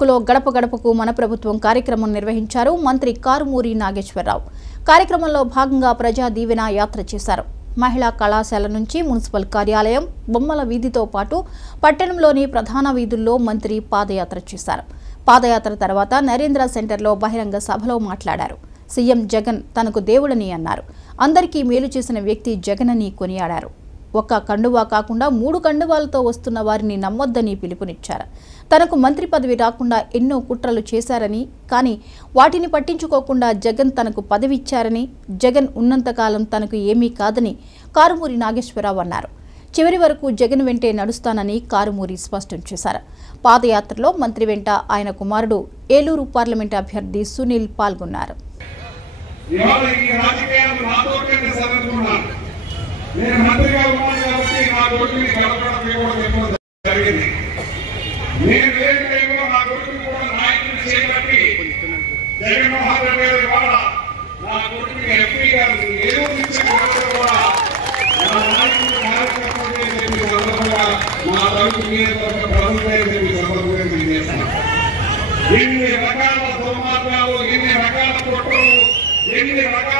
తురుకులో గడప గడపకు మన ప్రభుత్వం కార్యక్రమం నిర్వహించారు మంత్రి కారుమూరి నాగేశ్వరరావు. కార్యక్రమంలో భాగంగా ప్రజా దీవెన యాత్ర చేశారు. మహిళా కళాశాల నుంచి మున్సిపల్ కార్యాలయం, బొమ్మల వీధితో పాటు పట్టణంలోని ప్రధాన వీధుల్లో మంత్రి పాదయాత్ర చేశారు. పాదయాత్ర తర్వాత నరేంద్ర సెంటర్లో బహిరంగ సభలో మాట్లాడారు. సీఎం జగన్ తనకు దేవుడని అన్నారు. అందరికీ మేలు చేసిన వ్యక్తి జగన్ అని కొనియాడారు. ఒక్క కండువా కాకుండా 3 కండువాలతో వస్తున్న వారిని నమ్మొద్దని పిలుపునిచ్చారు. తనకు మంత్రి పదవి రాకుండా ఎన్నో కుట్రలు చేశారని, కానీ వాటిని పట్టించుకోకుండా జగన్ తనకు పదవి ఇచ్చారని, జగన్ ఉన్నంతకాలం తనకు ఏమీ కాదని కారుమూరి నాగేశ్వరరావు అన్నారు. చివరి వరకు జగన్ వెంటే నడుస్తానని కారుమూరి స్పష్టం చేశారు. పాదయాత్రలో మంత్రి వెంట ఆయన కుమారుడు ఏలూరు పార్లమెంట్ అభ్యర్థి సునీల్ పాల్గొన్నారు. నేను మంత్రిగా ఉన్నాను కాబట్టి నా కొడుకుని గడపడం జరిగింది. నేను వేరే టైంలో నా కొడుకుని కూడా నాయకులు చేయబట్టి జగన్మోహన్ రెడ్డి గారి ద్వారా నా కొడుకుని ఎంపీ గారు ఏదో కూడా నా నాయకులు కార్యక్రమం చెప్పి సందర్భంగా నా తరపు నియోజకవర్గ ప్రభుత్వం చెప్పి సందర్భంగా నేను చేస్తాను. ఎన్ని రకాల దుర్మార్గాలు, ఎన్ని రకాల కుట్రలు, ఎన్ని రకాల